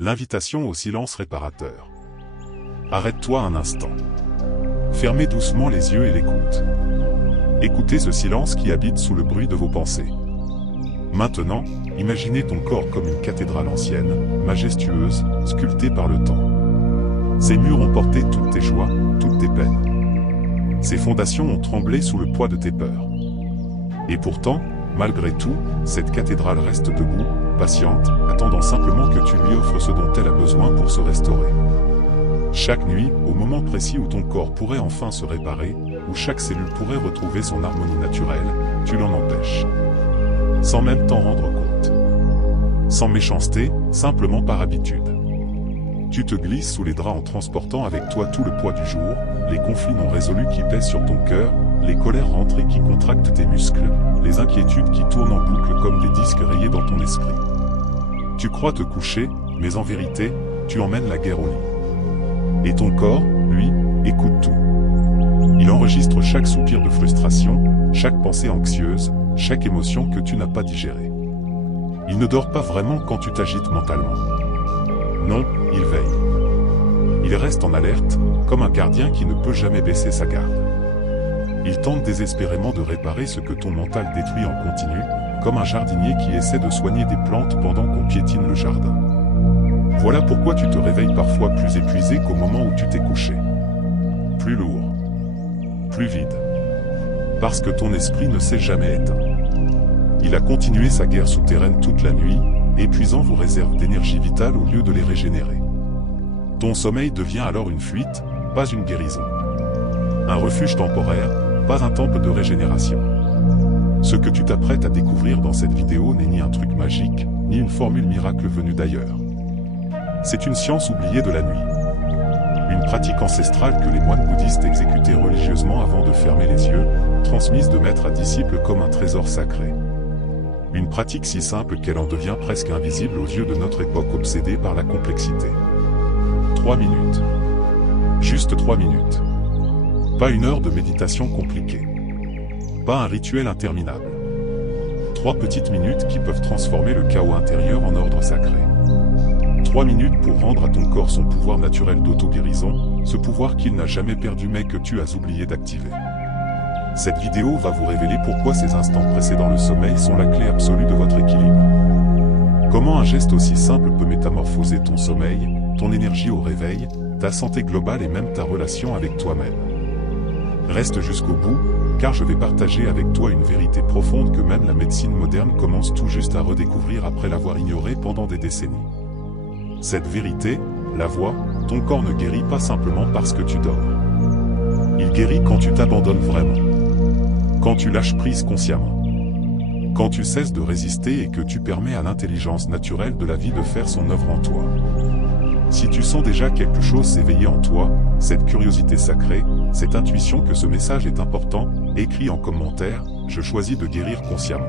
L'invitation au silence réparateur. Arrête-toi un instant. Fermez doucement les yeux et l'écoute. Écoutez ce silence qui habite sous le bruit de vos pensées. Maintenant, imaginez ton corps comme une cathédrale ancienne, majestueuse, sculptée par le temps. Ses murs ont porté toutes tes joies, toutes tes peines. Ses fondations ont tremblé sous le poids de tes peurs. Et pourtant, malgré tout, cette cathédrale reste debout, patiente, attendant simplement que tu lui offres ce dont elle a besoin pour se restaurer. Chaque nuit, au moment précis où ton corps pourrait enfin se réparer, où chaque cellule pourrait retrouver son harmonie naturelle, tu l'en empêches. Sans même t'en rendre compte. Sans méchanceté, simplement par habitude. Tu te glisses sous les draps en transportant avec toi tout le poids du jour, les conflits non résolus qui pèsent sur ton cœur, les colères rentrées qui contractent tes muscles, les inquiétudes qui tournent en boucle comme des disques rayés dans ton esprit. Tu crois te coucher, mais en vérité, tu emmènes la guerre au lit. Et ton corps, lui, écoute tout. Il enregistre chaque soupir de frustration, chaque pensée anxieuse, chaque émotion que tu n'as pas digérée. Il ne dort pas vraiment quand tu t'agites mentalement. Non, il veille. Il reste en alerte, comme un gardien qui ne peut jamais baisser sa garde. Il tente désespérément de réparer ce que ton mental détruit en continu, comme un jardinier qui essaie de soigner des plantes pendant qu'on piétine le jardin. Voilà pourquoi tu te réveilles parfois plus épuisé qu'au moment où tu t'es couché. Plus lourd. Plus vide. Parce que ton esprit ne s'est jamais éteint. Il a continué sa guerre souterraine toute la nuit, épuisant vos réserves d'énergie vitale au lieu de les régénérer. Ton sommeil devient alors une fuite, pas une guérison. Un refuge temporaire, pas un temple de régénération. Ce que tu t'apprêtes à découvrir dans cette vidéo n'est ni un truc magique, ni une formule miracle venue d'ailleurs. C'est une science oubliée de la nuit. Une pratique ancestrale que les moines bouddhistes exécutaient religieusement avant de fermer les yeux, transmise de maître à disciple comme un trésor sacré. Une pratique si simple qu'elle en devient presque invisible aux yeux de notre époque obsédée par la complexité. 3 minutes. Juste 3 minutes. Pas une heure de méditation compliquée. Pas un rituel interminable. 3 petites minutes qui peuvent transformer le chaos intérieur en ordre sacré. 3 minutes pour rendre à ton corps son pouvoir naturel d'auto-guérison, ce pouvoir qu'il n'a jamais perdu mais que tu as oublié d'activer. Cette vidéo va vous révéler pourquoi ces instants précédant le sommeil sont la clé absolue de votre équilibre. Comment un geste aussi simple peut métamorphoser ton sommeil, ton énergie au réveil, ta santé globale et même ta relation avec toi-même. Reste jusqu'au bout, car je vais partager avec toi une vérité profonde que même la médecine moderne commence tout juste à redécouvrir après l'avoir ignorée pendant des décennies. Cette vérité, la voix, ton corps ne guérit pas simplement parce que tu dors. Il guérit quand tu t'abandonnes vraiment. Quand tu lâches prise consciemment. Quand tu cesses de résister et que tu permets à l'intelligence naturelle de la vie de faire son œuvre en toi. Si tu sens déjà quelque chose s'éveiller en toi, cette curiosité sacrée, cette intuition que ce message est important, écris en commentaire, je choisis de guérir consciemment.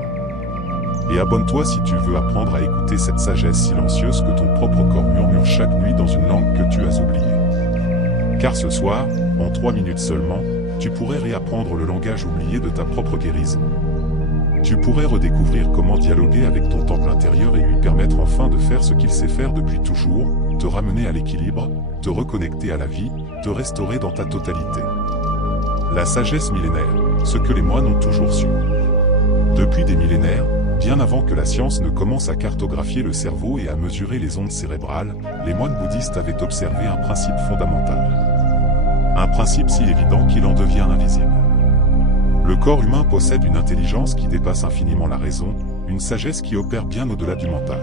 Et abonne-toi si tu veux apprendre à écouter cette sagesse silencieuse que ton propre corps murmure chaque nuit dans une langue que tu as oubliée. Car ce soir, en 3 minutes seulement, tu pourrais réapprendre le langage oublié de ta propre guérison. Tu pourrais redécouvrir comment dialoguer avec ton temple intérieur et lui permettre enfin de faire ce qu'il sait faire depuis toujours, te ramener à l'équilibre, te reconnecter à la vie, te restaurer dans ta totalité. La sagesse millénaire, ce que les moines ont toujours su. Depuis des millénaires, bien avant que la science ne commence à cartographier le cerveau et à mesurer les ondes cérébrales, les moines bouddhistes avaient observé un principe fondamental. Un principe si évident qu'il en devient invisible. Le corps humain possède une intelligence qui dépasse infiniment la raison, une sagesse qui opère bien au-delà du mental.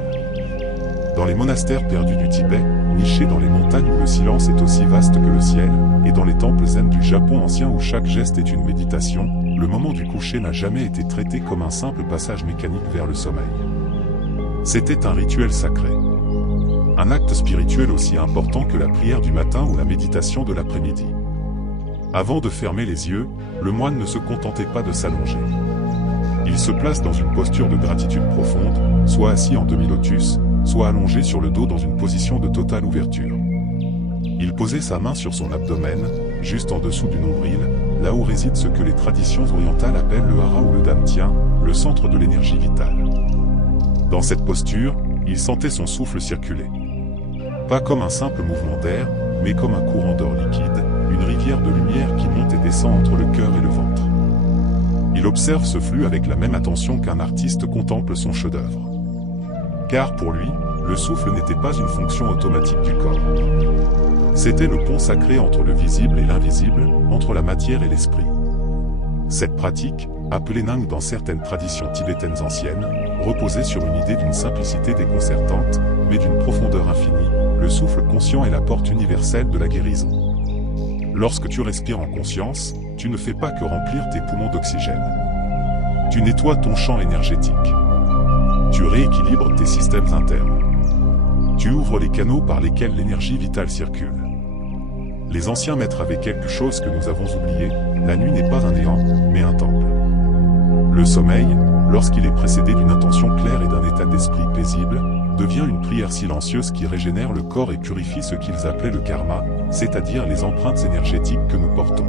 Dans les monastères perdus du Tibet, nichés dans les montagnes où le silence est aussi vaste que le ciel, et dans les temples zen du Japon ancien où chaque geste est une méditation, le moment du coucher n'a jamais été traité comme un simple passage mécanique vers le sommeil. C'était un rituel sacré. Un acte spirituel aussi important que la prière du matin ou la méditation de l'après-midi. Avant de fermer les yeux, le moine ne se contentait pas de s'allonger. Il se place dans une posture de gratitude profonde, soit assis en demi-lotus, soit allongé sur le dos dans une position de totale ouverture. Il posait sa main sur son abdomen, juste en dessous du nombril, là où réside ce que les traditions orientales appellent le hara ou le damtien, le centre de l'énergie vitale. Dans cette posture, il sentait son souffle circuler. Pas comme un simple mouvement d'air, mais comme un courant d'or liquide, une rivière de lumière qui monte et descend entre le cœur et le ventre. Il observe ce flux avec la même attention qu'un artiste contemple son chef-d'œuvre. Car pour lui, le souffle n'était pas une fonction automatique du corps. C'était le pont sacré entre le visible et l'invisible, entre la matière et l'esprit. Cette pratique, appelée Nang dans certaines traditions tibétaines anciennes, reposait sur une idée d'une simplicité déconcertante, mais d'une profondeur infinie. Le souffle conscient est la porte universelle de la guérison. Lorsque tu respires en conscience, tu ne fais pas que remplir tes poumons d'oxygène. Tu nettoies ton champ énergétique. Tu rééquilibres tes systèmes internes. Tu ouvres les canaux par lesquels l'énergie vitale circule. Les anciens maîtres avaient quelque chose que nous avons oublié, la nuit n'est pas un néant, mais un temple. Le sommeil, lorsqu'il est précédé d'une intention claire et d'un état d'esprit paisible, devient une prière silencieuse qui régénère le corps et purifie ce qu'ils appelaient le karma, c'est-à-dire les empreintes énergétiques que nous portons.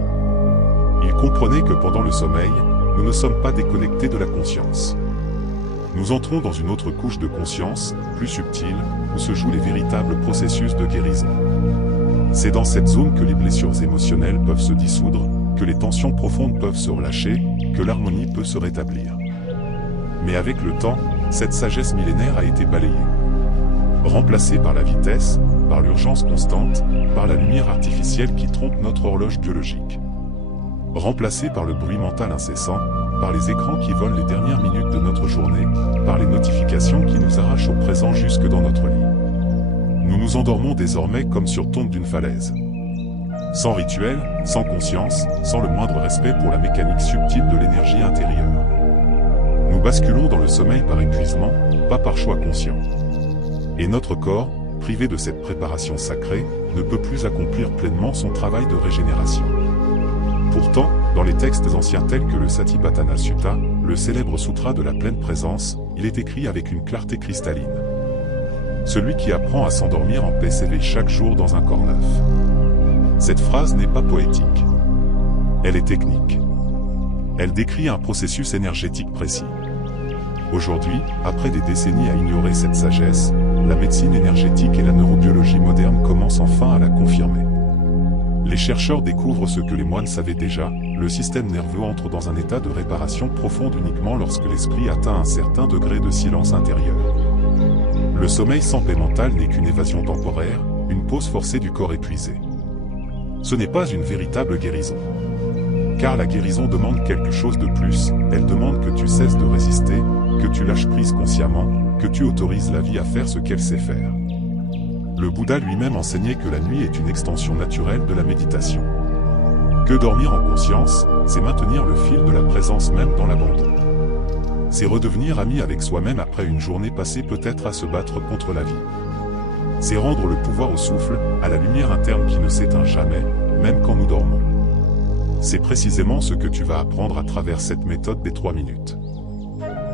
Ils comprenaient que pendant le sommeil, nous ne sommes pas déconnectés de la conscience. Nous entrons dans une autre couche de conscience, plus subtile, où se jouent les véritables processus de guérison. C'est dans cette zone que les blessures émotionnelles peuvent se dissoudre, que les tensions profondes peuvent se relâcher, que l'harmonie peut se rétablir. Mais avec le temps, cette sagesse millénaire a été balayée. Remplacée par la vitesse, par l'urgence constante, par la lumière artificielle qui trompe notre horloge biologique. Remplacée par le bruit mental incessant, par les écrans qui volent les dernières minutes de notre journée, par les notifications qui nous arrachent au présent jusque dans notre lit. Nous nous endormons désormais comme sur tombe d'une falaise. Sans rituel, sans conscience, sans le moindre respect pour la mécanique subtile de l'énergie intérieure. Nous basculons dans le sommeil par épuisement, pas par choix conscient. Et notre corps, privé de cette préparation sacrée, ne peut plus accomplir pleinement son travail de régénération. Pourtant, dans les textes anciens tels que le Satipatthana Sutta, le célèbre sutra de la pleine présence, il est écrit avec une clarté cristalline. Celui qui apprend à s'endormir en paix s'éveille chaque jour dans un corps neuf. Cette phrase n'est pas poétique. Elle est technique. Elle décrit un processus énergétique précis. Aujourd'hui, après des décennies à ignorer cette sagesse, la médecine énergétique et la neurobiologie moderne commencent enfin à la confirmer. Les chercheurs découvrent ce que les moines savaient déjà, le système nerveux entre dans un état de réparation profonde uniquement lorsque l'esprit atteint un certain degré de silence intérieur. Le sommeil sans paix mentale n'est qu'une évasion temporaire, une pause forcée du corps épuisé. Ce n'est pas une véritable guérison. Car la guérison demande quelque chose de plus, elle demande que tu cesses de résister, que tu lâches prise consciemment, que tu autorises la vie à faire ce qu'elle sait faire. Le Bouddha lui-même enseignait que la nuit est une extension naturelle de la méditation. Que dormir en conscience, c'est maintenir le fil de la présence même dans l'abandon. C'est redevenir ami avec soi-même après une journée passée peut-être à se battre contre la vie. C'est rendre le pouvoir au souffle, à la lumière interne qui ne s'éteint jamais, même quand nous dormons. C'est précisément ce que tu vas apprendre à travers cette méthode des 3 minutes.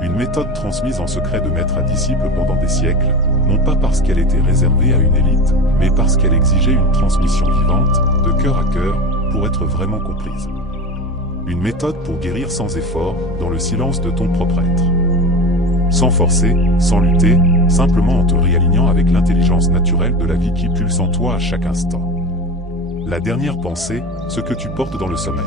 Une méthode transmise en secret de maître à disciple pendant des siècles, non pas parce qu'elle était réservée à une élite, mais parce qu'elle exigeait une transmission vivante, de cœur à cœur, pour être vraiment comprise. Une méthode pour guérir sans effort, dans le silence de ton propre être. Sans forcer, sans lutter, simplement en te réalignant avec l'intelligence naturelle de la vie qui pulse en toi à chaque instant. La dernière pensée, ce que tu portes dans le sommeil.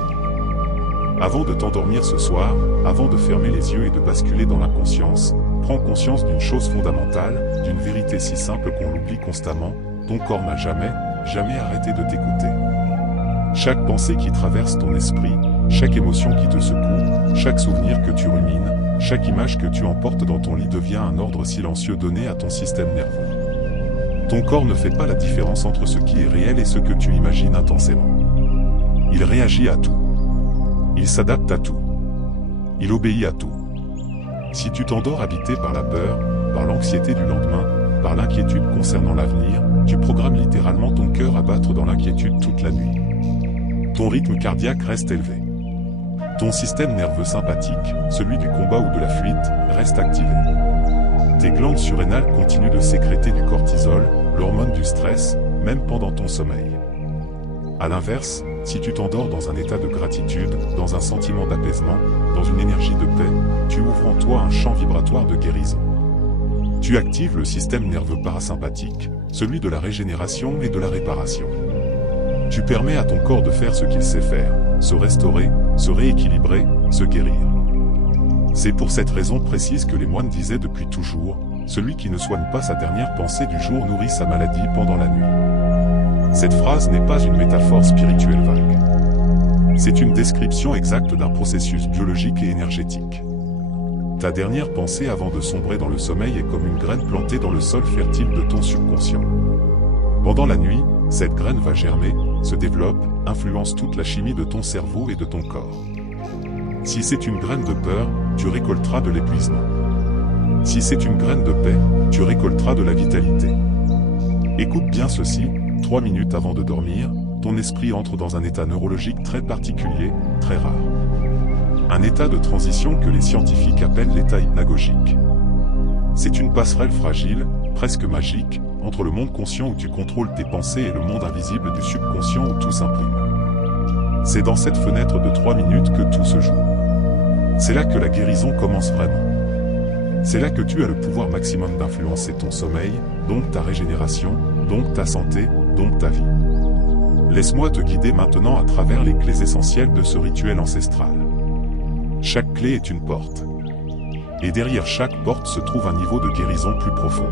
Avant de t'endormir ce soir, avant de fermer les yeux et de basculer dans l'inconscience, prends conscience d'une chose fondamentale, d'une vérité si simple qu'on l'oublie constamment, ton corps n'a jamais arrêté de t'écouter. Chaque pensée qui traverse ton esprit, chaque émotion qui te secoue, chaque souvenir que tu rumines, chaque image que tu emportes dans ton lit devient un ordre silencieux donné à ton système nerveux. Ton corps ne fait pas la différence entre ce qui est réel et ce que tu imagines intensément. Il réagit à tout. Il s'adapte à tout. Il obéit à tout. Si tu t'endors habité par la peur, par l'anxiété du lendemain, par l'inquiétude concernant l'avenir, tu programmes littéralement ton cœur à battre dans l'inquiétude toute la nuit. Ton rythme cardiaque reste élevé. Ton système nerveux sympathique, celui du combat ou de la fuite, reste activé. Tes glandes surrénales continuent de sécréter du cortisol, l'hormone du stress, même pendant ton sommeil. A l'inverse, si tu t'endors dans un état de gratitude, dans un sentiment d'apaisement, dans une énergie de paix, tu ouvres en toi un champ vibratoire de guérison. Tu actives le système nerveux parasympathique, celui de la régénération et de la réparation. Tu permets à ton corps de faire ce qu'il sait faire, se restaurer, se rééquilibrer, se guérir. C'est pour cette raison précise que les moines disaient depuis toujours, celui qui ne soigne pas sa dernière pensée du jour nourrit sa maladie pendant la nuit. Cette phrase n'est pas une métaphore spirituelle vague. C'est une description exacte d'un processus biologique et énergétique. Ta dernière pensée avant de sombrer dans le sommeil est comme une graine plantée dans le sol fertile de ton subconscient. Pendant la nuit, cette graine va germer, se développe, influence toute la chimie de ton cerveau et de ton corps. Si c'est une graine de peur, tu récolteras de l'épuisement. Si c'est une graine de paix, tu récolteras de la vitalité. Écoute bien ceci, 3 minutes avant de dormir, ton esprit entre dans un état neurologique très particulier, très rare. Un état de transition que les scientifiques appellent l'état hypnagogique. C'est une passerelle fragile, presque magique, entre le monde conscient où tu contrôles tes pensées et le monde invisible du subconscient où tout s'imprime. C'est dans cette fenêtre de 3 minutes que tout se joue. C'est là que la guérison commence vraiment. C'est là que tu as le pouvoir maximum d'influencer ton sommeil, donc ta régénération, donc ta santé, donc ta vie. Laisse-moi te guider maintenant à travers les clés essentielles de ce rituel ancestral. Chaque clé est une porte. Et derrière chaque porte se trouve un niveau de guérison plus profond.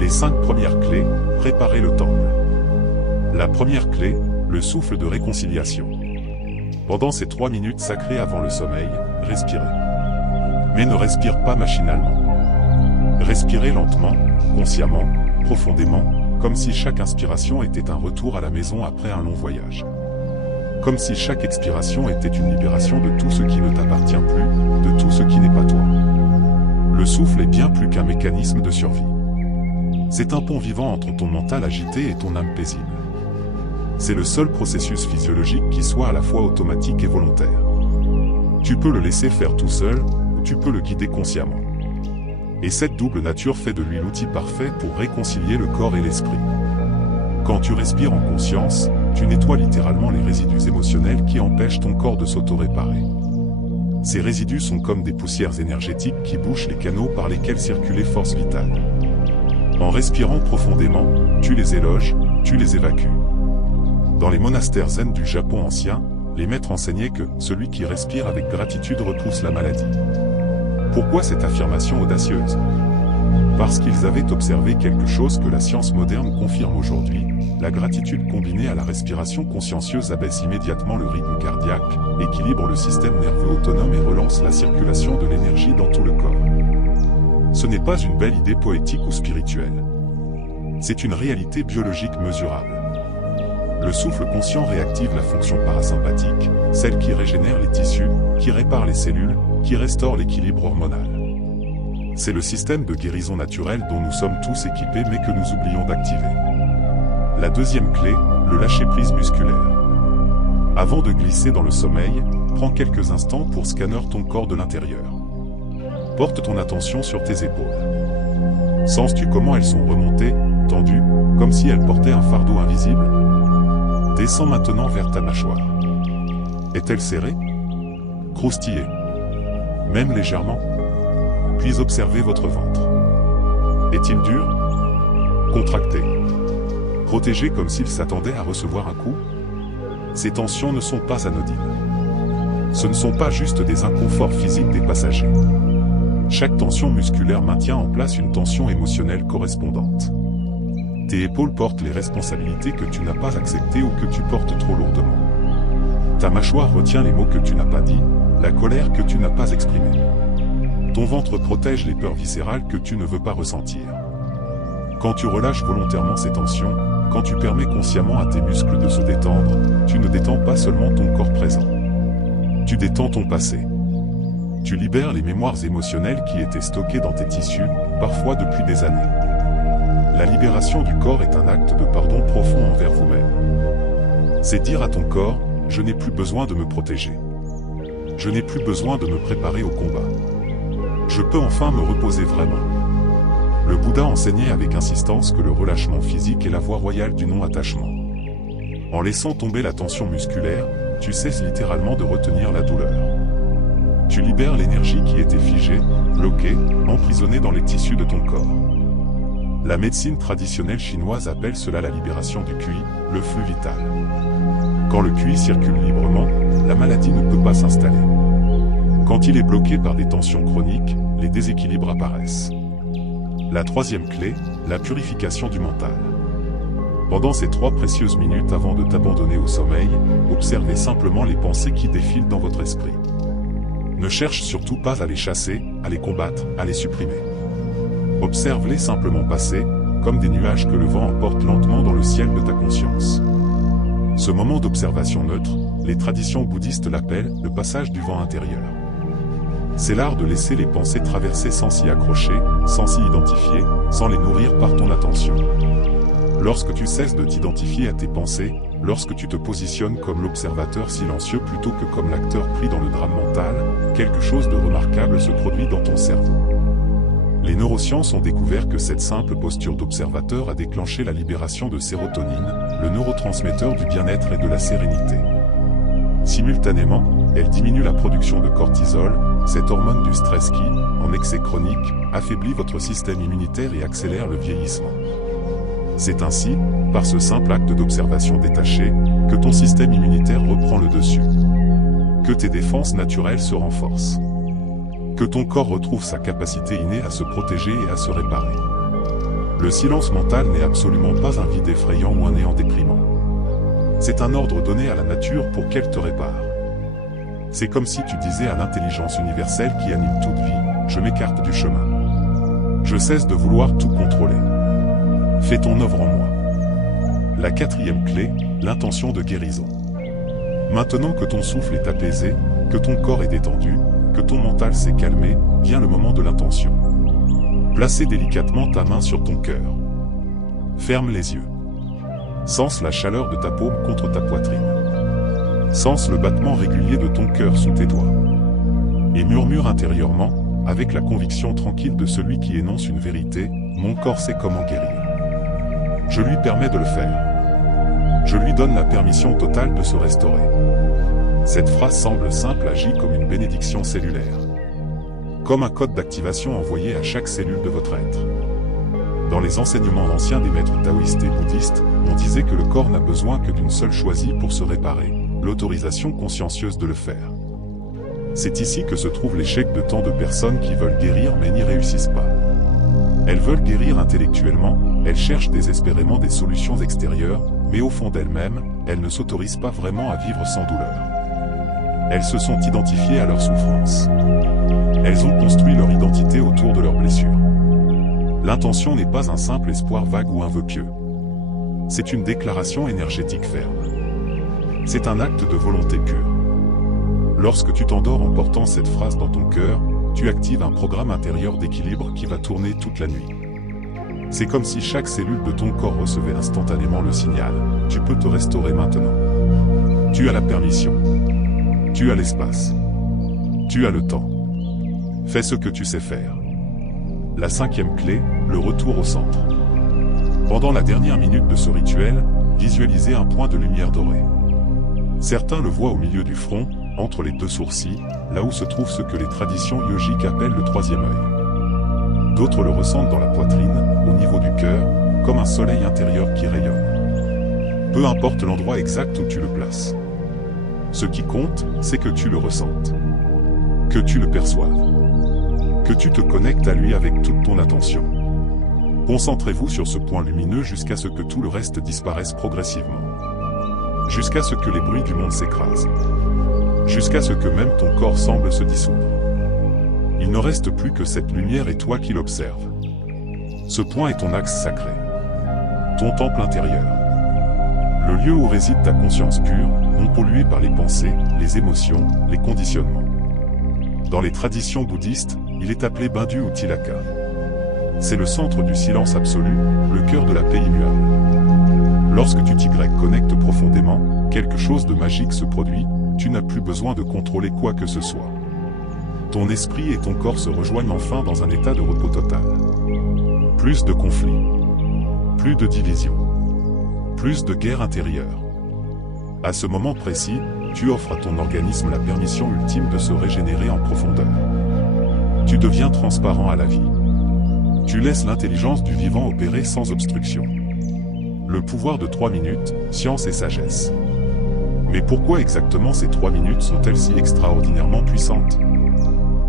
Les 5 premières clés, préparez le temple. La première clé, le souffle de réconciliation. Pendant ces 3 minutes sacrées avant le sommeil, respirez. Mais ne respire pas machinalement. Respirez lentement, consciemment, profondément, comme si chaque inspiration était un retour à la maison après un long voyage. Comme si chaque expiration était une libération de tout ce qui ne t'appartient plus, de tout ce qui n'est pas toi. Le souffle est bien plus qu'un mécanisme de survie. C'est un pont vivant entre ton mental agité et ton âme paisible. C'est le seul processus physiologique qui soit à la fois automatique et volontaire. Tu peux le laisser faire tout seul, ou tu peux le guider consciemment. Et cette double nature fait de lui l'outil parfait pour réconcilier le corps et l'esprit. Quand tu respires en conscience, tu nettoies littéralement les résidus émotionnels qui empêchent ton corps de s'auto-réparer. Ces résidus sont comme des poussières énergétiques qui bouchent les canaux par lesquels circulent les forces vitales. En respirant profondément, tu les éloges, tu les évacues. Dans les monastères zen du Japon ancien, les maîtres enseignaient que celui qui respire avec gratitude repousse la maladie. Pourquoi cette affirmation audacieuse? Parce qu'ils avaient observé quelque chose que la science moderne confirme aujourd'hui, la gratitude combinée à la respiration consciencieuse abaisse immédiatement le rythme cardiaque, équilibre le système nerveux autonome et relance la circulation de l'énergie dans tout le corps. Ce n'est pas une belle idée poétique ou spirituelle. C'est une réalité biologique mesurable. Le souffle conscient réactive la fonction parasympathique, celle qui régénère les tissus, qui répare les cellules, qui restaure l'équilibre hormonal. C'est le système de guérison naturelle dont nous sommes tous équipés mais que nous oublions d'activer. La deuxième clé, le lâcher-prise musculaire. Avant de glisser dans le sommeil, prends quelques instants pour scanner ton corps de l'intérieur. Porte ton attention sur tes épaules. Sens-tu comment elles sont remontées, tendues, comme si elles portaient un fardeau invisible? Descends maintenant vers ta mâchoire. Est-elle serrée? Croustillée? Même légèrement? Puis observez votre ventre. Est-il dur? Contracté? Protégé comme s'il s'attendait à recevoir un coup? Ces tensions ne sont pas anodines. Ce ne sont pas juste des inconforts physiques des passagers. Chaque tension musculaire maintient en place une tension émotionnelle correspondante. Tes épaules portent les responsabilités que tu n'as pas acceptées ou que tu portes trop lourdement. Ta mâchoire retient les mots que tu n'as pas dit, la colère que tu n'as pas exprimée. Ton ventre protège les peurs viscérales que tu ne veux pas ressentir. Quand tu relâches volontairement ces tensions, quand tu permets consciemment à tes muscles de se détendre, tu ne détends pas seulement ton corps présent. Tu détends ton passé. Tu libères les mémoires émotionnelles qui étaient stockées dans tes tissus, parfois depuis des années. La libération du corps est un acte de pardon profond envers vous-même. C'est dire à ton corps, je n'ai plus besoin de me protéger. Je n'ai plus besoin de me préparer au combat. Je peux enfin me reposer vraiment. Le Bouddha enseignait avec insistance que le relâchement physique est la voie royale du non-attachement. En laissant tomber la tension musculaire, tu cesses littéralement de retenir la douleur. Tu libères l'énergie qui était figée, bloqué, emprisonné dans les tissus de ton corps. La médecine traditionnelle chinoise appelle cela la libération du qi, le flux vital. Quand le qi circule librement, la maladie ne peut pas s'installer. Quand il est bloqué par des tensions chroniques, les déséquilibres apparaissent. La troisième clé, la purification du mental. Pendant ces 3 précieuses minutes avant de t'abandonner au sommeil, observez simplement les pensées qui défilent dans votre esprit. Ne cherche surtout pas à les chasser, à les combattre, à les supprimer. Observe-les simplement passer, comme des nuages que le vent emporte lentement dans le ciel de ta conscience. Ce moment d'observation neutre, les traditions bouddhistes l'appellent le passage du vent intérieur. C'est l'art de laisser les pensées traverser sans s'y accrocher, sans s'y identifier, sans les nourrir par ton attention. Lorsque tu cesses de t'identifier à tes pensées, lorsque tu te positionnes comme l'observateur silencieux plutôt que comme l'acteur pris dans le drame mental, quelque chose de remarquable se produit dans ton cerveau. Les neurosciences ont découvert que cette simple posture d'observateur a déclenché la libération de sérotonine, le neurotransmetteur du bien-être et de la sérénité. Simultanément, elle diminue la production de cortisol, cette hormone du stress qui, en excès chronique, affaiblit votre système immunitaire et accélère le vieillissement. C'est ainsi, par ce simple acte d'observation détaché, que ton système immunitaire reprend le dessus. Que tes défenses naturelles se renforcent. Que ton corps retrouve sa capacité innée à se protéger et à se réparer. Le silence mental n'est absolument pas un vide effrayant ou un néant déprimant. C'est un ordre donné à la nature pour qu'elle te répare. C'est comme si tu disais à l'intelligence universelle qui anime toute vie, je m'écarte du chemin. Je cesse de vouloir tout contrôler. Fais ton œuvre en moi. La 4e clé, l'intention de guérison. Maintenant que ton souffle est apaisé, que ton corps est détendu, que ton mental s'est calmé, vient le moment de l'intention. Placez délicatement ta main sur ton cœur. Ferme les yeux. Sens la chaleur de ta paume contre ta poitrine. Sens le battement régulier de ton cœur sous tes doigts. Et murmure intérieurement, avec la conviction tranquille de celui qui énonce une vérité, mon corps sait comment guérir. Je lui permets de le faire. Je lui donne la permission totale de se restaurer. Cette phrase semble simple, agit comme une bénédiction cellulaire. Comme un code d'activation envoyé à chaque cellule de votre être. Dans les enseignements anciens des maîtres taoïstes et bouddhistes, on disait que le corps n'a besoin que d'une seule choisie pour se réparer, l'autorisation consciencieuse de le faire. C'est ici que se trouve l'échec de tant de personnes qui veulent guérir mais n'y réussissent pas. Elles veulent guérir intellectuellement, elles cherchent désespérément des solutions extérieures, mais au fond d'elles-mêmes, elles ne s'autorisent pas vraiment à vivre sans douleur. Elles se sont identifiées à leur souffrance. Elles ont construit leur identité autour de leurs blessures. L'intention n'est pas un simple espoir vague ou un vœu pieux. C'est une déclaration énergétique ferme. C'est un acte de volonté pure. Lorsque tu t'endors en portant cette phrase dans ton cœur, tu actives un programme intérieur d'équilibre qui va tourner toute la nuit. C'est comme si chaque cellule de ton corps recevait instantanément le signal, tu peux te restaurer maintenant. Tu as la permission. Tu as l'espace. Tu as le temps. Fais ce que tu sais faire. La 5e clé, le retour au centre. Pendant la dernière minute de ce rituel, visualisez un point de lumière dorée. Certains le voient au milieu du front, entre les 2 sourcils, là où se trouve ce que les traditions yogiques appellent le 3e œil. D'autres le ressentent dans la poitrine, au niveau du cœur, comme un soleil intérieur qui rayonne. Peu importe l'endroit exact où tu le places. Ce qui compte, c'est que tu le ressentes. Que tu le perçoives. Que tu te connectes à lui avec toute ton attention. Concentrez-vous sur ce point lumineux jusqu'à ce que tout le reste disparaisse progressivement. Jusqu'à ce que les bruits du monde s'écrasent. Jusqu'à ce que même ton corps semble se dissoudre. Il ne reste plus que cette lumière et toi qui l'observes. Ce point est ton axe sacré. Ton temple intérieur. Le lieu où réside ta conscience pure, non polluée par les pensées, les émotions, les conditionnements. Dans les traditions bouddhistes, il est appelé Bindu ou Tilaka. C'est le centre du silence absolu, le cœur de la paix immuable. Lorsque tu t'y connectes profondément, quelque chose de magique se produit, tu n'as plus besoin de contrôler quoi que ce soit. Ton esprit et ton corps se rejoignent enfin dans un état de repos total. Plus de conflits. Plus de divisions. Plus de guerre intérieure. À ce moment précis, tu offres à ton organisme la permission ultime de se régénérer en profondeur. Tu deviens transparent à la vie. Tu laisses l'intelligence du vivant opérer sans obstruction. Le pouvoir de 3 minutes, science et sagesse. Mais pourquoi exactement ces 3 minutes sont-elles si extraordinairement puissantes?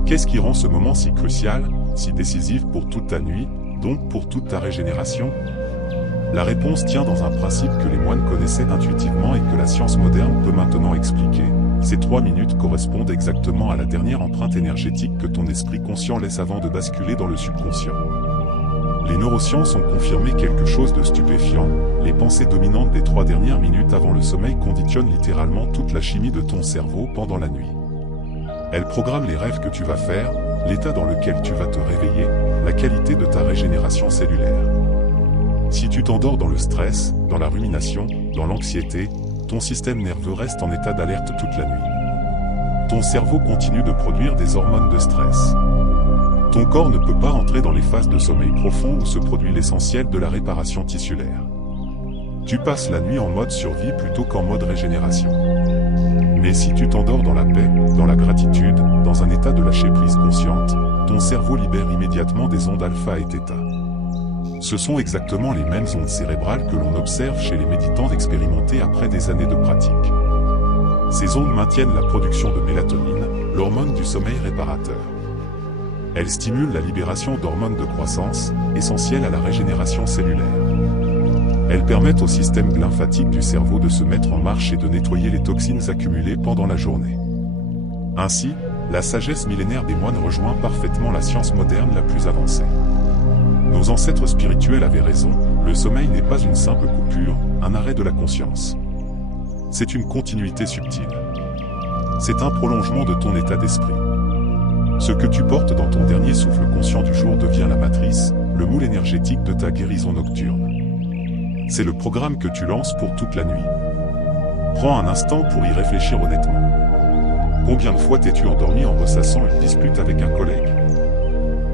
Qu'est-ce qui rend ce moment si crucial, si décisif pour toute ta nuit, donc pour toute ta régénération? La réponse tient dans un principe que les moines connaissaient intuitivement et que la science moderne peut maintenant expliquer. Ces 3 minutes correspondent exactement à la dernière empreinte énergétique que ton esprit conscient laisse avant de basculer dans le subconscient. Les neurosciences ont confirmé quelque chose de stupéfiant. Les pensées dominantes des 3 dernières minutes avant le sommeil conditionnent littéralement toute la chimie de ton cerveau pendant la nuit. Elles programment les rêves que tu vas faire, l'état dans lequel tu vas te réveiller, la qualité de ta régénération cellulaire. Si tu t'endors dans le stress, dans la rumination, dans l'anxiété, ton système nerveux reste en état d'alerte toute la nuit. Ton cerveau continue de produire des hormones de stress. Ton corps ne peut pas entrer dans les phases de sommeil profond où se produit l'essentiel de la réparation tissulaire. Tu passes la nuit en mode survie plutôt qu'en mode régénération. Mais si tu t'endors dans la paix, dans la gratitude, dans un état de lâcher-prise consciente, ton cerveau libère immédiatement des ondes alpha et θ. Ce sont exactement les mêmes ondes cérébrales que l'on observe chez les méditants expérimentés après des années de pratique. Ces ondes maintiennent la production de mélatonine, l'hormone du sommeil réparateur. Elles stimulent la libération d'hormones de croissance, essentielles à la régénération cellulaire. Elles permettent au système lymphatique du cerveau de se mettre en marche et de nettoyer les toxines accumulées pendant la journée. Ainsi, la sagesse millénaire des moines rejoint parfaitement la science moderne la plus avancée. Nos ancêtres spirituels avaient raison, le sommeil n'est pas une simple coupure, un arrêt de la conscience. C'est une continuité subtile. C'est un prolongement de ton état d'esprit. Ce que tu portes dans ton dernier souffle conscient du jour devient la matrice, le moule énergétique de ta guérison nocturne. C'est le programme que tu lances pour toute la nuit. Prends un instant pour y réfléchir honnêtement. Combien de fois t'es-tu endormi en ressassant une dispute avec un collègue?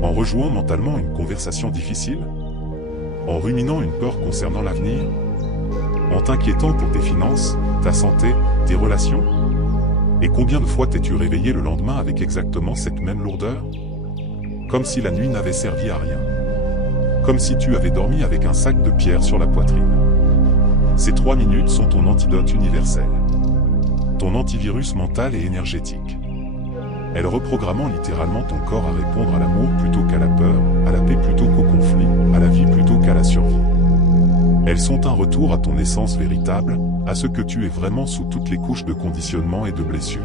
En rejouant mentalement une conversation difficile? En ruminant une peur concernant l'avenir? En t'inquiétant pour tes finances, ta santé, tes relations? Et combien de fois t'es-tu réveillé le lendemain avec exactement cette même lourdeur? Comme si la nuit n'avait servi à rien. Comme si tu avais dormi avec un sac de pierre sur la poitrine. Ces 3 minutes sont ton antidote universel. Ton antivirus mental et énergétique. Elles reprogrammant littéralement ton corps à répondre à l'amour plutôt qu'à la peur, à la paix plutôt qu'au conflit, à la vie plutôt qu'à la survie. Elles sont un retour à ton essence véritable, à ce que tu es vraiment sous toutes les couches de conditionnement et de blessures.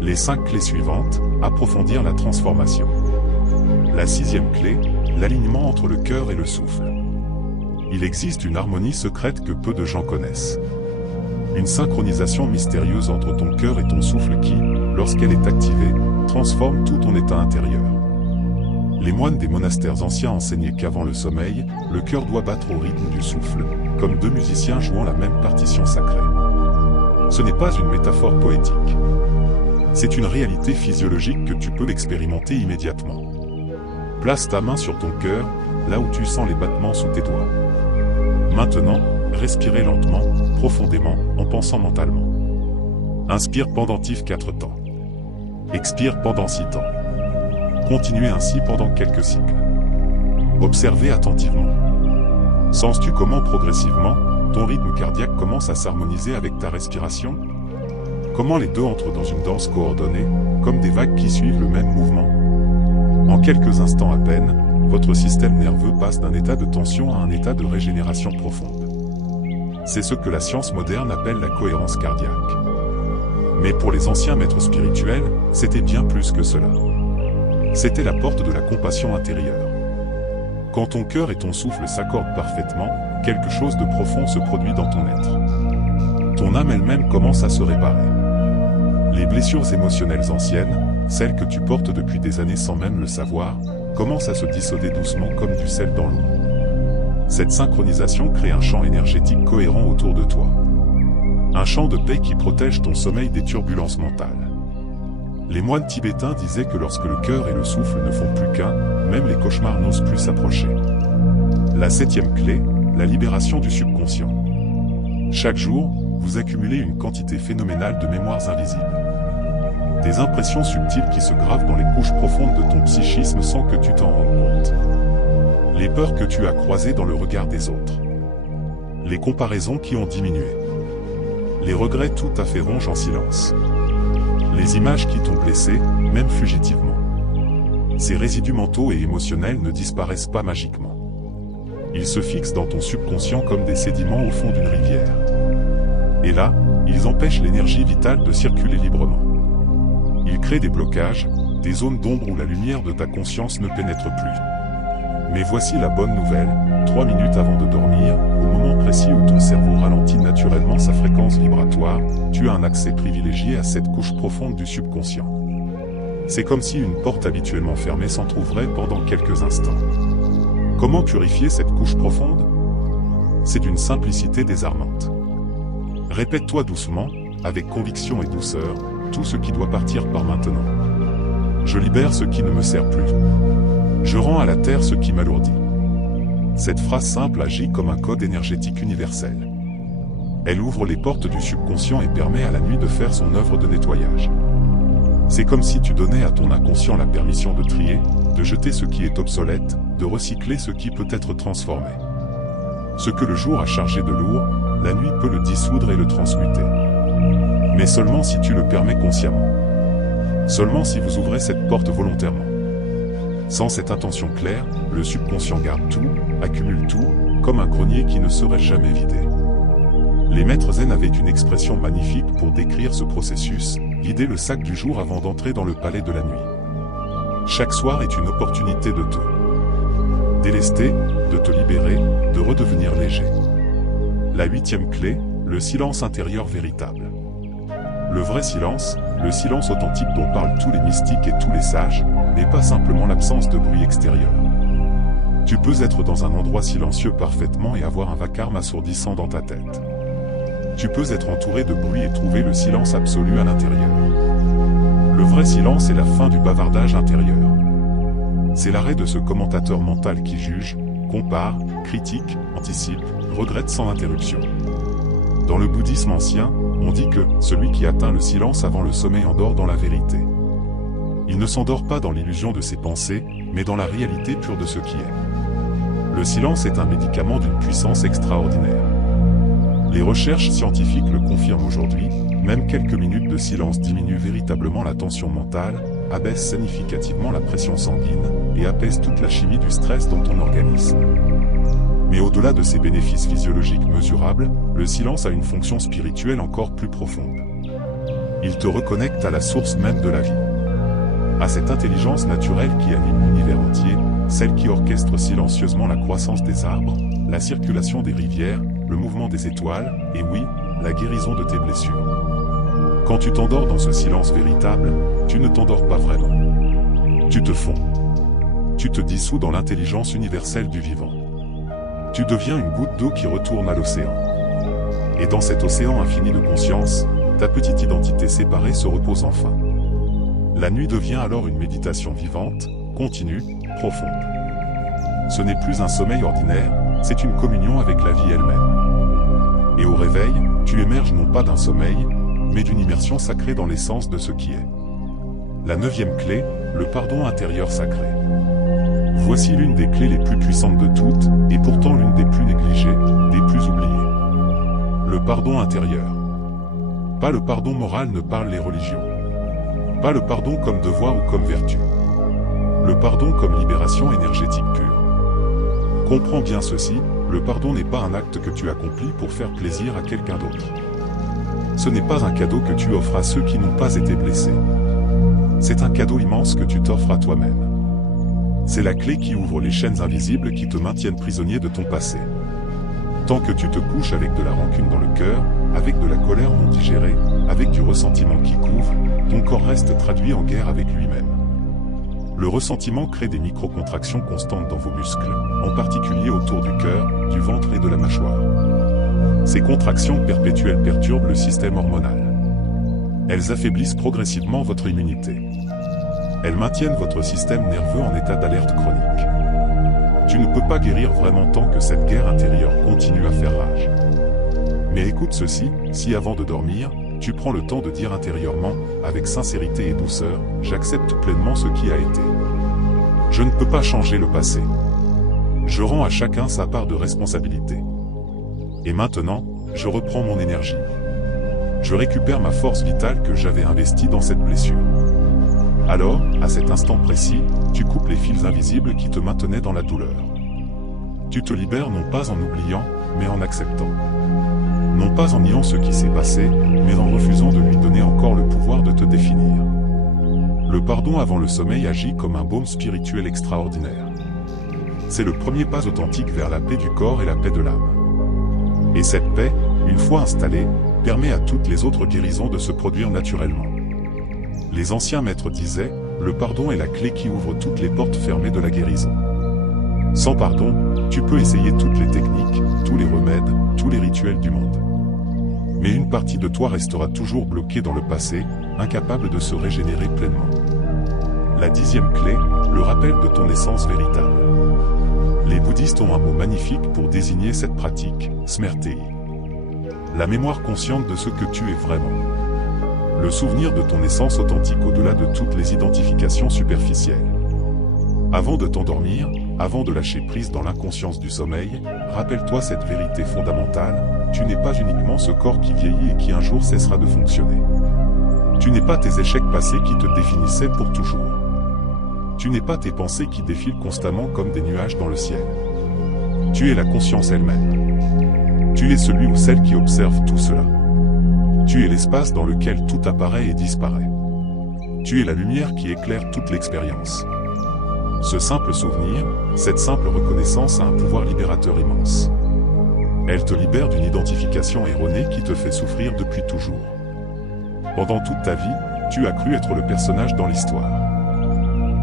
Les 5 clés suivantes, approfondir la transformation. La 6e clé, l'alignement entre le cœur et le souffle. Il existe une harmonie secrète que peu de gens connaissent. Une synchronisation mystérieuse entre ton cœur et ton souffle qui, lorsqu'elle est activée, transforme tout ton état intérieur. Les moines des monastères anciens enseignaient qu'avant le sommeil, le cœur doit battre au rythme du souffle, comme 2 musiciens jouant la même partition sacrée. Ce n'est pas une métaphore poétique. C'est une réalité physiologique que tu peux expérimenter immédiatement. Place ta main sur ton cœur, là où tu sens les battements sous tes doigts. Maintenant, respirez lentement, profondément, en pensant mentalement. Inspire pendant 4 temps. Expire pendant 6 temps. Continuez ainsi pendant quelques cycles. Observez attentivement. Sens-tu comment progressivement, ton rythme cardiaque commence à s'harmoniser avec ta respiration? Comment les deux entrent dans une danse coordonnée, comme des vagues qui suivent le même mouvement? En quelques instants à peine, votre système nerveux passe d'un état de tension à un état de régénération profonde. C'est ce que la science moderne appelle la cohérence cardiaque. Mais pour les anciens maîtres spirituels, c'était bien plus que cela. C'était la porte de la compassion intérieure. Quand ton cœur et ton souffle s'accordent parfaitement, quelque chose de profond se produit dans ton être. Ton âme elle-même commence à se réparer. Les blessures émotionnelles anciennes, celles que tu portes depuis des années sans même le savoir, commencent à se dissoudre doucement comme du sel dans l'eau. Cette synchronisation crée un champ énergétique cohérent autour de toi. Un champ de paix qui protège ton sommeil des turbulences mentales. Les moines tibétains disaient que lorsque le cœur et le souffle ne font plus qu'un, même les cauchemars n'osent plus s'approcher. La 7e clé, la libération du subconscient. Chaque jour, vous accumulez une quantité phénoménale de mémoires invisibles. des impressions subtiles qui se gravent dans les couches profondes de ton psychisme sans que tu t'en rendes compte. Les peurs que tu as croisées dans le regard des autres. Les comparaisons qui ont diminué. Les regrets tout à fait ronges en silence. Les images qui t'ont blessé, même fugitivement. Ces résidus mentaux et émotionnels ne disparaissent pas magiquement. Ils se fixent dans ton subconscient comme des sédiments au fond d'une rivière. Et là, ils empêchent l'énergie vitale de circuler librement. Ils créent des blocages, des zones d'ombre où la lumière de ta conscience ne pénètre plus. Mais voici la bonne nouvelle, 3 minutes avant de dormir, au moment précis où ton cerveau ralentit naturellement sa fréquence vibratoire, tu as un accès privilégié à cette couche profonde du subconscient. C'est comme si une porte habituellement fermée s'entrouvrait pendant quelques instants. Comment purifier cette couche profonde? C'est d'une simplicité désarmante. Répète-toi doucement, avec conviction et douceur, tout ce qui doit partir par maintenant. Je libère ce qui ne me sert plus. Je rends à la terre ce qui m'alourdit. Cette phrase simple agit comme un code énergétique universel. Elle ouvre les portes du subconscient et permet à la nuit de faire son œuvre de nettoyage. C'est comme si tu donnais à ton inconscient la permission de trier, de jeter ce qui est obsolète, de recycler ce qui peut être transformé. Ce que le jour a chargé de lourd, la nuit peut le dissoudre et le transmuter. Mais seulement si tu le permets consciemment. Seulement si vous ouvrez cette porte volontairement. Sans cette intention claire, le subconscient garde tout, accumule tout, comme un grenier qui ne serait jamais vidé. Les maîtres zen avaient une expression magnifique pour décrire ce processus, vider le sac du jour avant d'entrer dans le palais de la nuit. Chaque soir est une opportunité de te délester, de te libérer, de redevenir léger. La 8e clé, le silence intérieur véritable. Le vrai silence, le silence authentique dont parlent tous les mystiques et tous les sages, n'est pas simplement l'absence de bruit extérieur. Tu peux être dans un endroit silencieux parfaitement et avoir un vacarme assourdissant dans ta tête. Tu peux être entouré de bruit et trouver le silence absolu à l'intérieur. Le vrai silence est la fin du bavardage intérieur. C'est l'arrêt de ce commentateur mental qui juge, compare, critique, anticipe, regrette sans interruption. Dans le bouddhisme ancien, on dit que celui qui atteint le silence avant le sommeil endort dans la vérité. Il ne s'endort pas dans l'illusion de ses pensées, mais dans la réalité pure de ce qui est. Le silence est un médicament d'une puissance extraordinaire. Les recherches scientifiques le confirment aujourd'hui, même quelques minutes de silence diminuent véritablement la tension mentale, abaissent significativement la pression sanguine, et apaisent toute la chimie du stress dans ton organisme. Mais au-delà de ces bénéfices physiologiques mesurables, le silence a une fonction spirituelle encore plus profonde. Il te reconnecte à la source même de la vie. À cette intelligence naturelle qui anime l'univers entier, celle qui orchestre silencieusement la croissance des arbres, la circulation des rivières, le mouvement des étoiles, et oui, la guérison de tes blessures. Quand tu t'endors dans ce silence véritable, tu ne t'endors pas vraiment. Tu te fonds. Tu te dissous dans l'intelligence universelle du vivant. Tu deviens une goutte d'eau qui retourne à l'océan. Et dans cet océan infini de conscience, ta petite identité séparée se repose enfin. La nuit devient alors une méditation vivante, continue, profonde. Ce n'est plus un sommeil ordinaire, c'est une communion avec la vie elle-même. Et au réveil, tu émerges non pas d'un sommeil, mais d'une immersion sacrée dans l'essence de ce qui est. La 9e clé, le pardon intérieur sacré. Voici l'une des clés les plus puissantes de toutes, et pourtant l'une des plus négligées, des plus oubliées. Le pardon intérieur. Pas le pardon moral ne parlent les religions. Pas le pardon comme devoir ou comme vertu. Le pardon comme libération énergétique pure. Comprends bien ceci, le pardon n'est pas un acte que tu accomplis pour faire plaisir à quelqu'un d'autre. Ce n'est pas un cadeau que tu offres à ceux qui n'ont pas été blessés. C'est un cadeau immense que tu t'offres à toi-même. C'est la clé qui ouvre les chaînes invisibles qui te maintiennent prisonnier de ton passé. Tant que tu te couches avec de la rancune dans le cœur, avec de la colère non digérée, avec du ressentiment qui couvre, ton corps reste traduit en guerre avec lui-même. Le ressentiment crée des micro-contractions constantes dans vos muscles, en particulier autour du cœur, du ventre et de la mâchoire. Ces contractions perpétuelles perturbent le système hormonal. Elles affaiblissent progressivement votre immunité. Elles maintiennent votre système nerveux en état d'alerte chronique. Tu ne peux pas guérir vraiment tant que cette guerre intérieure continue à faire rage. Mais écoute ceci, si avant de dormir, tu prends le temps de dire intérieurement, avec sincérité et douceur, j'accepte pleinement ce qui a été. Je ne peux pas changer le passé. Je rends à chacun sa part de responsabilité. Et maintenant, je reprends mon énergie. Je récupère ma force vitale que j'avais investie dans cette blessure. Alors, à cet instant précis, tu coupes les fils invisibles qui te maintenaient dans la douleur. Tu te libères non pas en oubliant, mais en acceptant. Non pas en niant ce qui s'est passé, mais en refusant de lui donner encore le pouvoir de te définir. Le pardon avant le sommeil agit comme un baume spirituel extraordinaire. C'est le premier pas authentique vers la paix du corps et la paix de l'âme. Et cette paix, une fois installée, permet à toutes les autres guérisons de se produire naturellement. Les anciens maîtres disaient, le pardon est la clé qui ouvre toutes les portes fermées de la guérison. Sans pardon, tu peux essayer toutes les techniques, tous les remèdes, tous les rituels du monde. Mais une partie de toi restera toujours bloquée dans le passé, incapable de se régénérer pleinement. La 10e clé, le rappel de ton essence véritable. Les bouddhistes ont un mot magnifique pour désigner cette pratique, smrti. La mémoire consciente de ce que tu es vraiment. Le souvenir de ton essence authentique au-delà de toutes les identifications superficielles. Avant de t'endormir, avant de lâcher prise dans l'inconscience du sommeil, rappelle-toi cette vérité fondamentale, tu n'es pas uniquement ce corps qui vieillit et qui un jour cessera de fonctionner. Tu n'es pas tes échecs passés qui te définissaient pour toujours. Tu n'es pas tes pensées qui défilent constamment comme des nuages dans le ciel. Tu es la conscience elle-même. Tu es celui ou celle qui observe tout cela. Tu es l'espace dans lequel tout apparaît et disparaît. Tu es la lumière qui éclaire toute l'expérience. Ce simple souvenir, cette simple reconnaissance a un pouvoir libérateur immense. Elle te libère d'une identification erronée qui te fait souffrir depuis toujours. Pendant toute ta vie, tu as cru être le personnage dans l'histoire.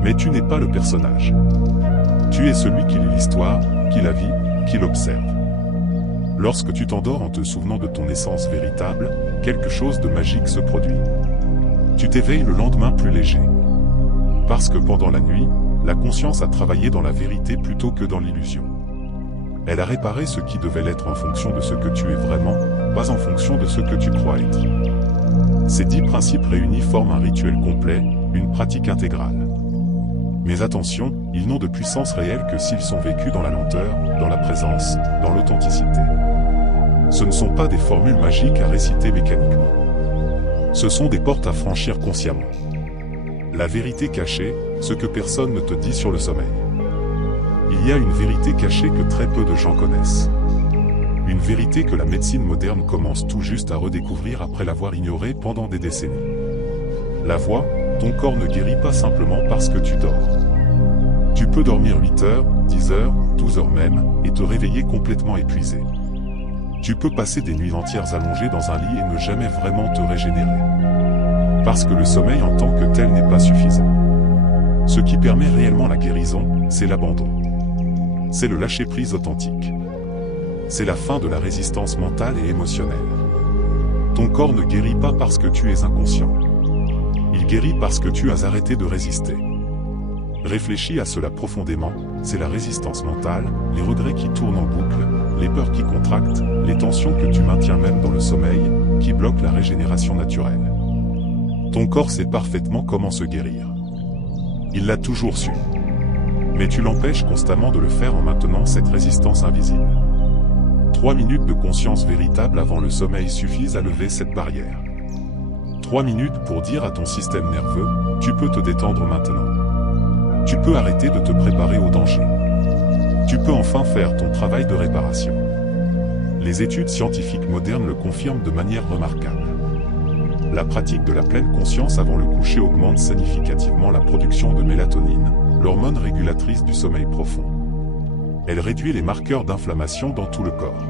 Mais tu n'es pas le personnage. Tu es celui qui lit l'histoire, qui la vit, qui l'observe. Lorsque tu t'endors en te souvenant de ton essence véritable, quelque chose de magique se produit. Tu t'éveilles le lendemain plus léger. Parce que pendant la nuit, la conscience a travaillé dans la vérité plutôt que dans l'illusion. Elle a réparé ce qui devait l'être en fonction de ce que tu es vraiment, pas en fonction de ce que tu crois être. Ces 10 principes réunis forment un rituel complet, une pratique intégrale. Mais attention, ils n'ont de puissance réelle que s'ils sont vécus dans la lenteur, dans la présence, dans l'authenticité. Ce ne sont pas des formules magiques à réciter mécaniquement. Ce sont des portes à franchir consciemment. La vérité cachée, ce que personne ne te dit sur le sommeil. Il y a une vérité cachée que très peu de gens connaissent. Une vérité que la médecine moderne commence tout juste à redécouvrir après l'avoir ignorée pendant des décennies. La voix, ton corps ne guérit pas simplement parce que tu dors. Tu peux dormir 8 heures, 10 heures, 12 heures même, et te réveiller complètement épuisé. Tu peux passer des nuits entières allongées dans un lit et ne jamais vraiment te régénérer. Parce que le sommeil en tant que tel n'est pas suffisant. Ce qui permet réellement la guérison, c'est l'abandon. C'est le lâcher-prise authentique. C'est la fin de la résistance mentale et émotionnelle. Ton corps ne guérit pas parce que tu es inconscient. Il guérit parce que tu as arrêté de résister. Réfléchis à cela profondément, c'est la résistance mentale, les regrets qui tournent en boucle, les peurs qui contractent, les tensions que tu maintiens même dans le sommeil, qui bloquent la régénération naturelle. Ton corps sait parfaitement comment se guérir. Il l'a toujours su. Mais tu l'empêches constamment de le faire en maintenant cette résistance invisible. 3 minutes de conscience véritable avant le sommeil suffisent à lever cette barrière. 3 minutes pour dire à ton système nerveux, tu peux te détendre maintenant. Tu peux arrêter de te préparer au danger. Tu peux enfin faire ton travail de réparation. Les études scientifiques modernes le confirment de manière remarquable. La pratique de la pleine conscience avant le coucher augmente significativement la production de mélatonine, l'hormone régulatrice du sommeil profond. Elle réduit les marqueurs d'inflammation dans tout le corps.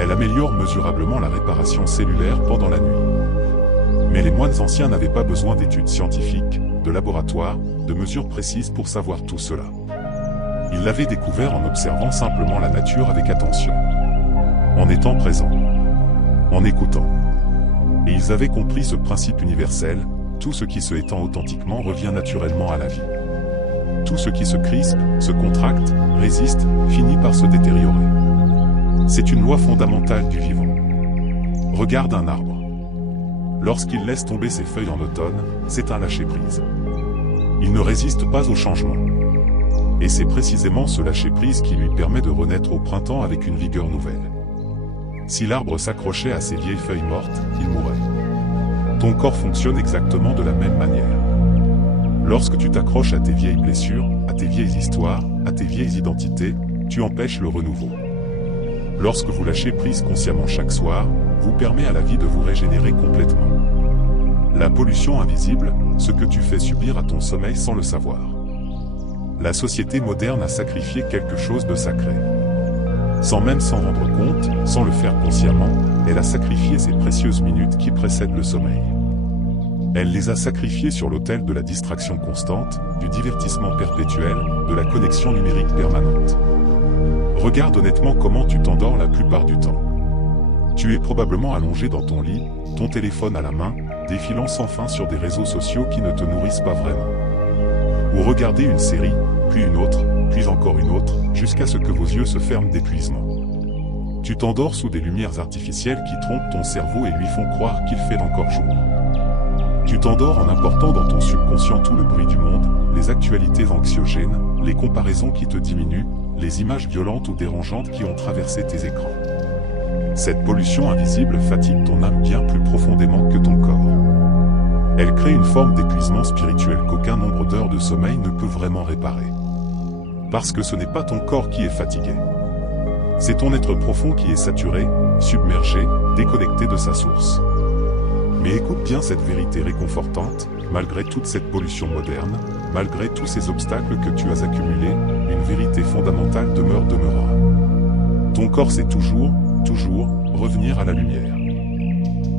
Elle améliore mesurablement la réparation cellulaire pendant la nuit. Mais les moines anciens n'avaient pas besoin d'études scientifiques, de laboratoires, de mesures précises pour savoir tout cela. Ils l'avaient découvert en observant simplement la nature avec attention. En étant présents. En écoutant. Et ils avaient compris ce principe universel, tout ce qui se étend authentiquement revient naturellement à la vie. Tout ce qui se crispe, se contracte, résiste, finit par se détériorer. C'est une loi fondamentale du vivant. Regarde un arbre. lorsqu'il laisse tomber ses feuilles en automne, c'est un lâcher-prise. Il ne résiste pas au changement. Et c'est précisément ce lâcher-prise qui lui permet de renaître au printemps avec une vigueur nouvelle. Si l'arbre s'accrochait à ses vieilles feuilles mortes, il mourrait. Ton corps fonctionne exactement de la même manière. Lorsque tu t'accroches à tes vieilles blessures, à tes vieilles histoires, à tes vieilles identités, tu empêches le renouveau. Lorsque vous lâchez prise consciemment chaque soir, vous permet à la vie de vous régénérer complètement. La pollution invisible, ce que tu fais subir à ton sommeil sans le savoir. La société moderne a sacrifié quelque chose de sacré. Sans même s'en rendre compte, sans le faire consciemment, elle a sacrifié ces précieuses minutes qui précèdent le sommeil. Elle les a sacrifiées sur l'autel de la distraction constante, du divertissement perpétuel, de la connexion numérique permanente. Regarde honnêtement comment tu t'endors la plupart du temps. Tu es probablement allongé dans ton lit, ton téléphone à la main, défilant sans fin sur des réseaux sociaux qui ne te nourrissent pas vraiment. Ou regarder une série, puis une autre, puis encore une autre, jusqu'à ce que vos yeux se ferment d'épuisement. Tu t'endors sous des lumières artificielles qui trompent ton cerveau et lui font croire qu'il fait encore jour. Tu t'endors en important dans ton subconscient tout le bruit du monde, les actualités anxiogènes, les comparaisons qui te diminuent, les images violentes ou dérangeantes qui ont traversé tes écrans. Cette pollution invisible fatigue ton âme bien plus profondément que ton corps. Elle crée une forme d'épuisement spirituel qu'aucun nombre d'heures de sommeil ne peut vraiment réparer. Parce que ce n'est pas ton corps qui est fatigué. C'est ton être profond qui est saturé, submergé, déconnecté de sa source. Mais écoute bien cette vérité réconfortante, malgré toute cette pollution moderne, malgré tous ces obstacles que tu as accumulés, une vérité fondamentale demeurera. Ton corps sait toujours, revenir à la lumière.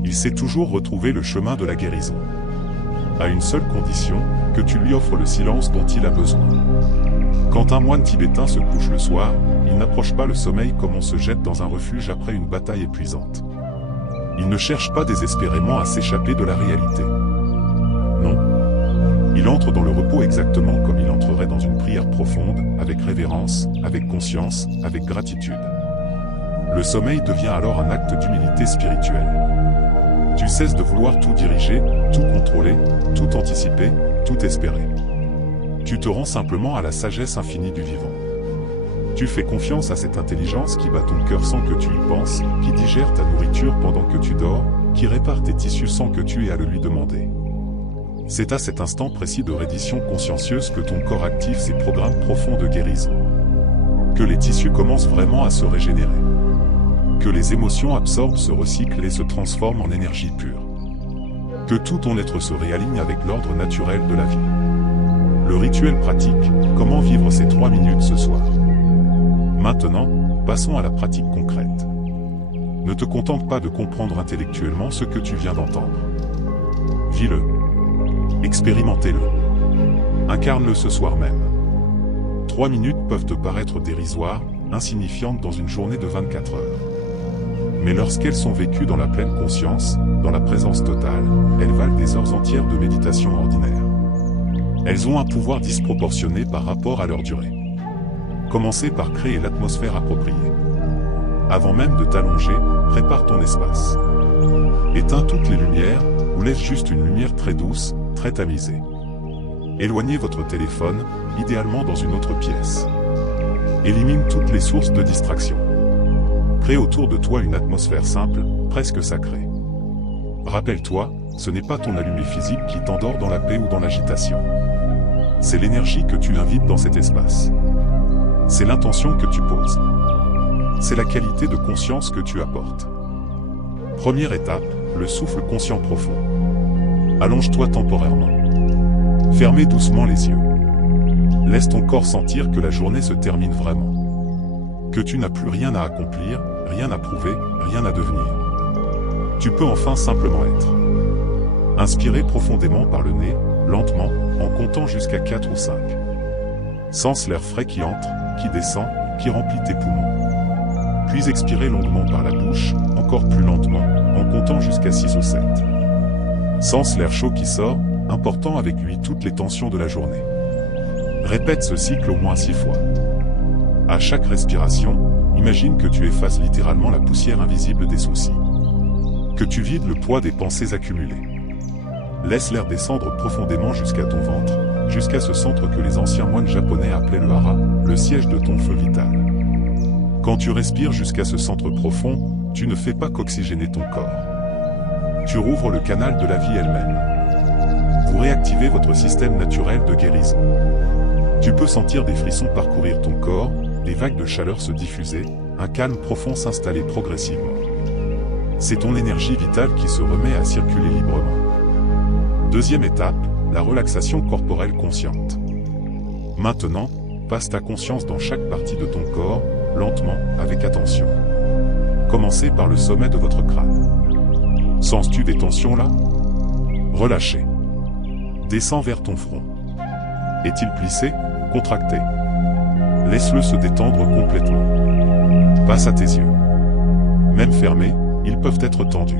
Il sait toujours retrouver le chemin de la guérison. À une seule condition, que tu lui offres le silence dont il a besoin. Quand un moine tibétain se couche le soir, il n'approche pas le sommeil comme on se jette dans un refuge après une bataille épuisante. Il ne cherche pas désespérément à s'échapper de la réalité. Non. Il entre dans le repos exactement comme il entrerait dans une prière profonde, avec révérence, avec conscience, avec gratitude. Le sommeil devient alors un acte d'humilité spirituelle. Tu cesses de vouloir tout diriger, tout contrôler, tout anticiper, tout espérer. Tu te rends simplement à la sagesse infinie du vivant. Tu fais confiance à cette intelligence qui bat ton cœur sans que tu y penses, qui digère ta nourriture pendant que tu dors, qui répare tes tissus sans que tu aies à le lui demander. C'est à cet instant précis de reddition consciencieuse que ton corps active ses programmes profonds de guérison. Que les tissus commencent vraiment à se régénérer. Que les émotions absorbent, se recyclent et se transforment en énergie pure. Que tout ton être se réaligne avec l'ordre naturel de la vie. Le rituel pratique, comment vivre ces 3 minutes ce soir. Maintenant, passons à la pratique concrète. Ne te contente pas de comprendre intellectuellement ce que tu viens d'entendre. Vis-le. Expérimentez-le. Incarne-le ce soir même. 3 minutes peuvent te paraître dérisoires, insignifiantes dans une journée de 24 heures. Mais lorsqu'elles sont vécues dans la pleine conscience, dans la présence totale, elles valent des heures entières de méditation ordinaire. Elles ont un pouvoir disproportionné par rapport à leur durée. Commencez par créer l'atmosphère appropriée. Avant même de t'allonger, prépare ton espace. Éteins toutes les lumières, ou laisse juste une lumière très douce, très tamisée. Éloignez votre téléphone, idéalement dans une autre pièce. Élimine toutes les sources de distraction. Crée autour de toi une atmosphère simple, presque sacrée. Rappelle-toi, ce n'est pas ton allumé physique qui t'endort dans la paix ou dans l'agitation. C'est l'énergie que tu invites dans cet espace. C'est l'intention que tu poses. C'est la qualité de conscience que tu apportes. Première étape, le souffle conscient profond. Allonge-toi temporairement. Fermez doucement les yeux. Laisse ton corps sentir que la journée se termine vraiment. Que tu n'as plus rien à accomplir, rien à prouver, rien à devenir. Tu peux enfin simplement être. Inspirez profondément par le nez, lentement, en comptant jusqu'à 4 ou 5. Sens l'air frais qui entre, qui descend, qui remplit tes poumons. Puis expirez longuement par la bouche, encore plus lentement, en comptant jusqu'à 6 ou 7. Sens l'air chaud qui sort, emportant avec lui toutes les tensions de la journée. Répète ce cycle au moins 6 fois. À chaque respiration, imagine que tu effaces littéralement la poussière invisible des soucis. Que tu vides le poids des pensées accumulées. Laisse l'air descendre profondément jusqu'à ton ventre, jusqu'à ce centre que les anciens moines japonais appelaient le hara, le siège de ton feu vital. Quand tu respires jusqu'à ce centre profond, tu ne fais pas qu'oxygéner ton corps. Tu rouvres le canal de la vie elle-même. Vous réactivez votre système naturel de guérison. Tu peux sentir des frissons parcourir ton corps, des vagues de chaleur se diffuser, un calme profond s'installer progressivement. C'est ton énergie vitale qui se remet à circuler librement. Deuxième étape, la relaxation corporelle consciente. Maintenant, passe ta conscience dans chaque partie de ton corps, lentement, avec attention. Commencez par le sommet de votre crâne. Sens-tu des tensions là? Relâchez. Descends vers ton front. Est-il plissé, contracté? Laisse-le se détendre complètement. Passe à tes yeux. Même fermés, ils peuvent être tendus.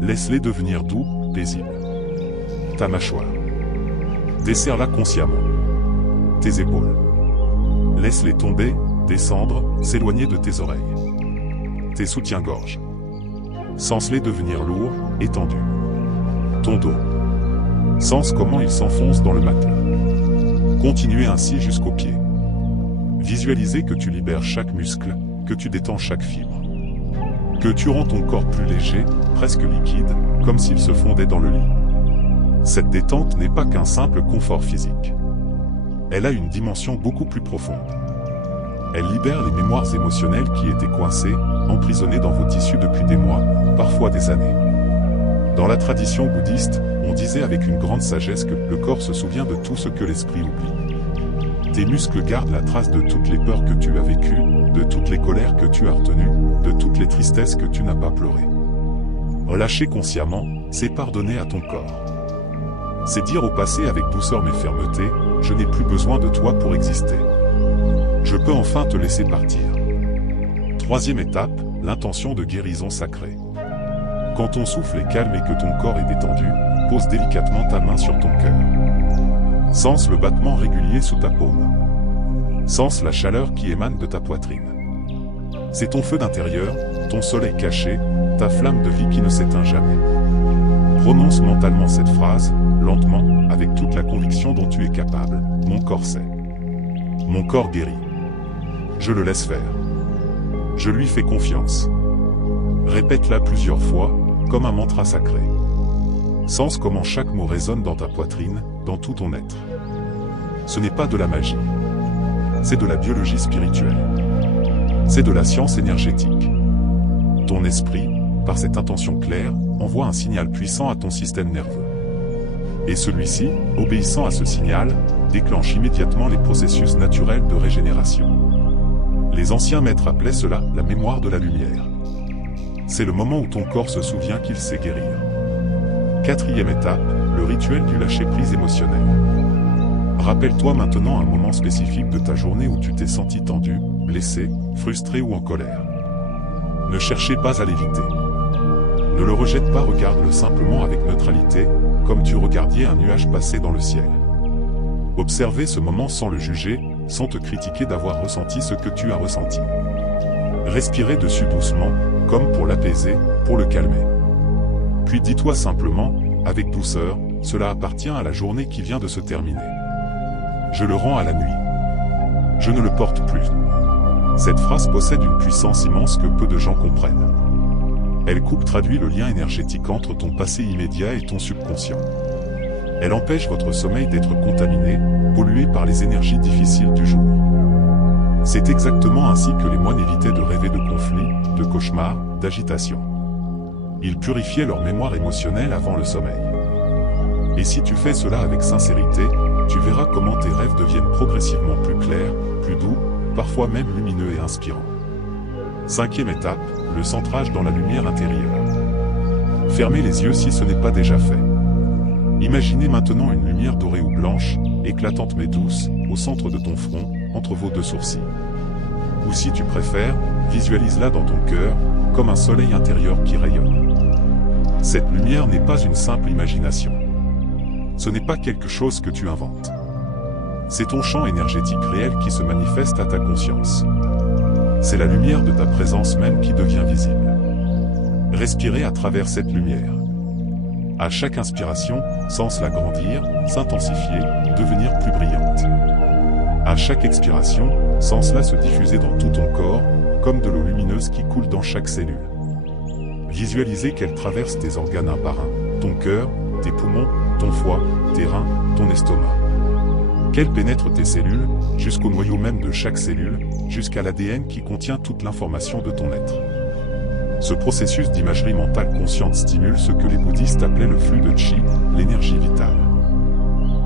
Laisse-les devenir doux, paisibles. Ta mâchoire. Desserre-la consciemment. Tes épaules. Laisse-les tomber, descendre, s'éloigner de tes oreilles. Tes soutiens-gorge. Sens-les devenir lourds, étendus. Ton dos. Sens comment il s'enfonce dans le matelas. Continuez ainsi jusqu'aux pieds. Visualisez que tu libères chaque muscle, que tu détends chaque fibre. Que tu rends ton corps plus léger, presque liquide, comme s'il se fondait dans le lit. Cette détente n'est pas qu'un simple confort physique. Elle a une dimension beaucoup plus profonde. Elle libère les mémoires émotionnelles qui étaient coincées, emprisonnées dans vos tissus depuis des mois, parfois des années. Dans la tradition bouddhiste, on disait avec une grande sagesse que le corps se souvient de tout ce que l'esprit oublie. Tes muscles gardent la trace de toutes les peurs que tu as vécues, de toutes les colères que tu as retenues, de toutes les tristesses que tu n'as pas pleurées. Relâcher consciemment, c'est pardonner à ton corps. C'est dire au passé avec douceur mais fermeté, je n'ai plus besoin de toi pour exister. Je peux enfin te laisser partir. Troisième étape, l'intention de guérison sacrée. Quand ton souffle est calme et que ton corps est détendu, pose délicatement ta main sur ton cœur. Sens le battement régulier sous ta paume. Sens la chaleur qui émane de ta poitrine. C'est ton feu d'intérieur, ton soleil caché, ta flamme de vie qui ne s'éteint jamais. Prononce mentalement cette phrase, lentement, avec toute la conviction dont tu es capable. Mon corps sait. Mon corps guérit. Je le laisse faire. Je lui fais confiance. Répète-la plusieurs fois, comme un mantra sacré. Sens comment chaque mot résonne dans ta poitrine, dans tout ton être. Ce n'est pas de la magie. C'est de la biologie spirituelle. C'est de la science énergétique. Ton esprit, par cette intention claire, envoie un signal puissant à ton système nerveux. Et celui-ci, obéissant à ce signal, déclenche immédiatement les processus naturels de régénération. Les anciens maîtres appelaient cela la mémoire de la lumière. C'est le moment où ton corps se souvient qu'il sait guérir. Quatrième étape, le rituel du lâcher-prise émotionnel. Rappelle-toi maintenant un moment spécifique de ta journée où tu t'es senti tendu, blessé, frustré ou en colère. Ne cherchez pas à l'éviter. Ne le rejette pas, regarde-le simplement avec neutralité, comme tu regardiez un nuage passer dans le ciel. Observez ce moment sans le juger, sans te critiquer d'avoir ressenti ce que tu as ressenti. Respirez dessus doucement, comme pour l'apaiser, pour le calmer. Puis dis-toi simplement, avec douceur, cela appartient à la journée qui vient de se terminer. Je le rends à la nuit. Je ne le porte plus. Cette phrase possède une puissance immense que peu de gens comprennent. Elle traduit le lien énergétique entre ton passé immédiat et ton subconscient. Elle empêche votre sommeil d'être contaminé, pollué par les énergies difficiles du jour. C'est exactement ainsi que les moines évitaient de rêver de conflits, de cauchemars, d'agitation. Ils purifiaient leur mémoire émotionnelle avant le sommeil. Et si tu fais cela avec sincérité, tu verras comment tes rêves deviennent progressivement plus clairs, plus doux, parfois même lumineux et inspirants. Cinquième étape, le centrage dans la lumière intérieure. Fermez les yeux si ce n'est pas déjà fait. Imaginez maintenant une lumière dorée ou blanche, éclatante mais douce, au centre de ton front, entre vos deux sourcils. Ou si tu préfères, visualise-la dans ton cœur, comme un soleil intérieur qui rayonne. Cette lumière n'est pas une simple imagination. Ce n'est pas quelque chose que tu inventes. C'est ton champ énergétique réel qui se manifeste à ta conscience. C'est la lumière de ta présence même qui devient visible. Respirez à travers cette lumière. À chaque inspiration, sens-la grandir, s'intensifier, devenir plus brillante. À chaque expiration, sens-la se diffuser dans tout ton corps, comme de l'eau lumineuse qui coule dans chaque cellule. Visualisez qu'elle traverse tes organes un par un, ton cœur, tes poumons, ton foie, tes reins, ton estomac. Qu'elle pénètre tes cellules, jusqu'au noyau même de chaque cellule, jusqu'à l'ADN qui contient toute l'information de ton être. Ce processus d'imagerie mentale consciente stimule ce que les bouddhistes appelaient le flux de chi, l'énergie vitale.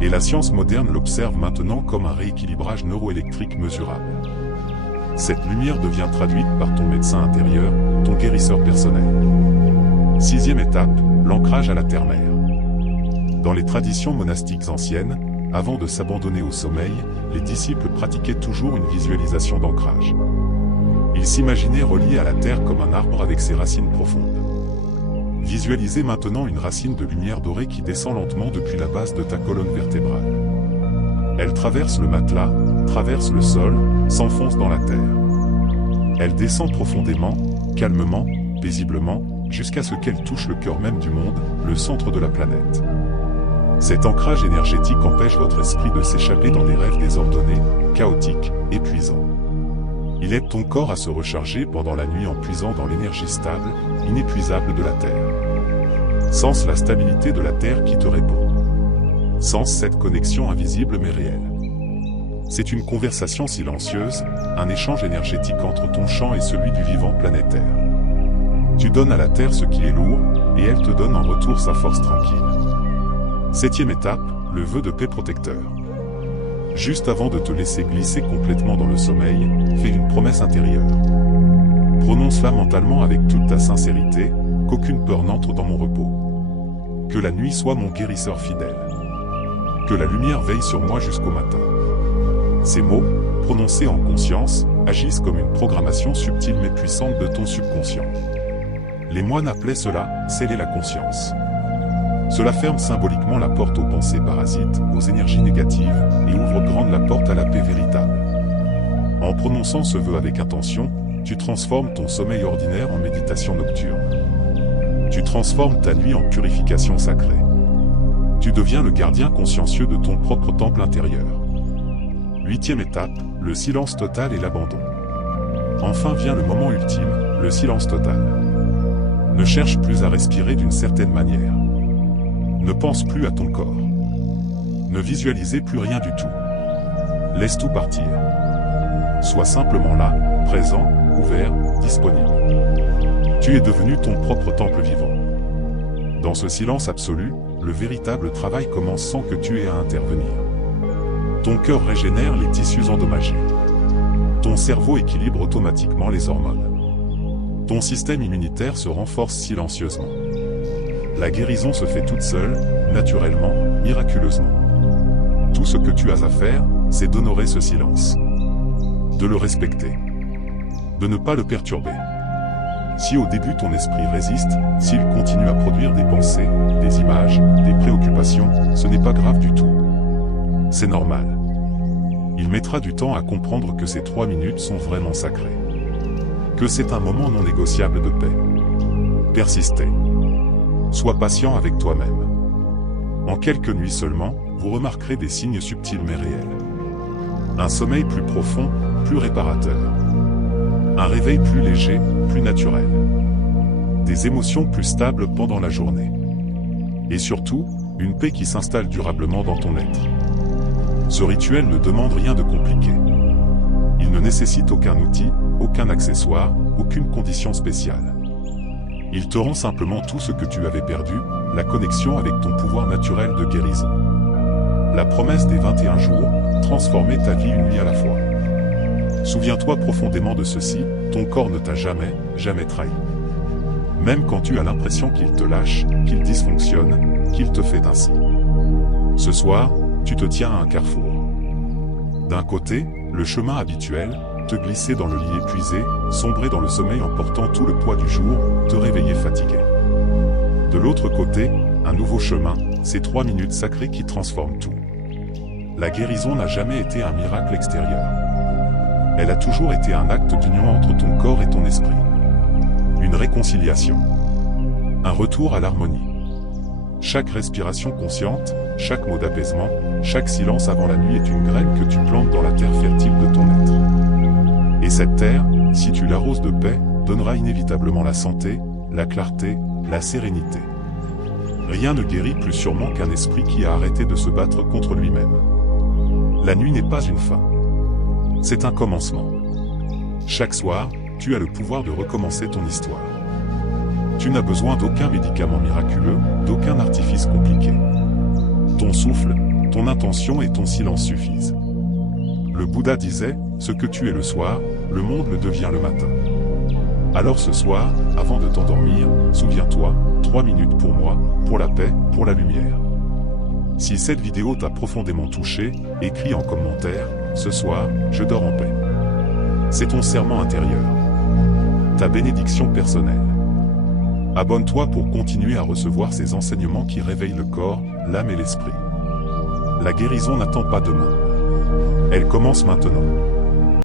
Et la science moderne l'observe maintenant comme un rééquilibrage neuroélectrique mesurable. Cette lumière devient traduite par ton médecin intérieur, ton guérisseur personnel. 6e étape, l'ancrage à la terre-mère. Dans les traditions monastiques anciennes, avant de s'abandonner au sommeil, les disciples pratiquaient toujours une visualisation d'ancrage. Ils s'imaginaient reliés à la terre comme un arbre avec ses racines profondes. Visualisez maintenant une racine de lumière dorée qui descend lentement depuis la base de ta colonne vertébrale. Elle traverse le matelas, traverse le sol, s'enfonce dans la terre. Elle descend profondément, calmement, paisiblement, jusqu'à ce qu'elle touche le cœur même du monde, le centre de la planète. Cet ancrage énergétique empêche votre esprit de s'échapper dans des rêves désordonnés, chaotiques, épuisants. Il aide ton corps à se recharger pendant la nuit en puisant dans l'énergie stable, inépuisable de la Terre. Sens la stabilité de la Terre qui te répond. Sens cette connexion invisible mais réelle. C'est une conversation silencieuse, un échange énergétique entre ton champ et celui du vivant planétaire. Tu donnes à la Terre ce qui est lourd, et elle te donne en retour sa force tranquille. 7e étape, le vœu de paix protecteur. Juste avant de te laisser glisser complètement dans le sommeil, fais une promesse intérieure. Prononce-la mentalement avec toute ta sincérité, qu'aucune peur n'entre dans mon repos. Que la nuit soit mon guérisseur fidèle. Que la lumière veille sur moi jusqu'au matin. Ces mots, prononcés en conscience, agissent comme une programmation subtile mais puissante de ton subconscient. Les moines appelaient cela « sceller la conscience ». Cela ferme symboliquement la porte aux pensées parasites, aux énergies négatives, et ouvre grande la porte à la paix véritable. En prononçant ce vœu avec intention, tu transformes ton sommeil ordinaire en méditation nocturne. Tu transformes ta nuit en purification sacrée. Tu deviens le gardien consciencieux de ton propre temple intérieur. 8e étape, le silence total et l'abandon. Enfin vient le moment ultime, le silence total. Ne cherche plus à respirer d'une certaine manière. Ne pense plus à ton corps. Ne visualisez plus rien du tout. Laisse tout partir. Sois simplement là, présent, ouvert, disponible. Tu es devenu ton propre temple vivant. Dans ce silence absolu, le véritable travail commence sans que tu aies à intervenir. Ton cœur régénère les tissus endommagés. Ton cerveau équilibre automatiquement les hormones. Ton système immunitaire se renforce silencieusement. La guérison se fait toute seule, naturellement, miraculeusement. Tout ce que tu as à faire, c'est d'honorer ce silence. De le respecter. De ne pas le perturber. Si au début ton esprit résiste, s'il continue à produire des pensées, des images, des préoccupations, ce n'est pas grave du tout. C'est normal. Il mettra du temps à comprendre que ces 3 minutes sont vraiment sacrées. Que c'est un moment non négociable de paix. Persistez. Sois patient avec toi-même. En quelques nuits seulement, vous remarquerez des signes subtils mais réels. Un sommeil plus profond, plus réparateur. Un réveil plus léger, plus naturel. Des émotions plus stables pendant la journée. Et surtout, une paix qui s'installe durablement dans ton être. Ce rituel ne demande rien de compliqué. Il ne nécessite aucun outil, aucun accessoire, aucune condition spéciale. Il te rend simplement tout ce que tu avais perdu, la connexion avec ton pouvoir naturel de guérison. La promesse des 21 jours, transformer ta vie une nuit à la fois. Souviens-toi profondément de ceci, ton corps ne t'a jamais trahi. Même quand tu as l'impression qu'il te lâche, qu'il dysfonctionne, qu'il te fait ainsi. Ce soir, tu te tiens à un carrefour. D'un côté, le chemin habituel, te glisser dans le lit épuisé, sombrer dans le sommeil en portant tout le poids du jour, te réveiller fatigué. De l'autre côté, un nouveau chemin, ces 3 minutes sacrées qui transforment tout. La guérison n'a jamais été un miracle extérieur. Elle a toujours été un acte d'union entre ton corps et ton esprit. Une réconciliation. Un retour à l'harmonie. Chaque respiration consciente, chaque mot d'apaisement, chaque silence avant la nuit est une graine que tu plantes dans la terre fertile de ton être. Et cette terre, si tu l'arroses de paix, donnera inévitablement la santé, la clarté, la sérénité. Rien ne guérit plus sûrement qu'un esprit qui a arrêté de se battre contre lui-même. La nuit n'est pas une fin. C'est un commencement. Chaque soir, tu as le pouvoir de recommencer ton histoire. Tu n'as besoin d'aucun médicament miraculeux, d'aucun artifice compliqué. Ton souffle, ton intention et ton silence suffisent. Le Bouddha disait, ce que tu es le soir, le monde le devient le matin. Alors ce soir, avant de t'endormir, souviens-toi, 3 minutes pour moi, pour la paix, pour la lumière. Si cette vidéo t'a profondément touché, écris en commentaire, ce soir, je dors en paix. C'est ton serment intérieur. Ta bénédiction personnelle. Abonne-toi pour continuer à recevoir ces enseignements qui réveillent le corps, l'âme et l'esprit. La guérison n'attend pas demain. Elle commence maintenant.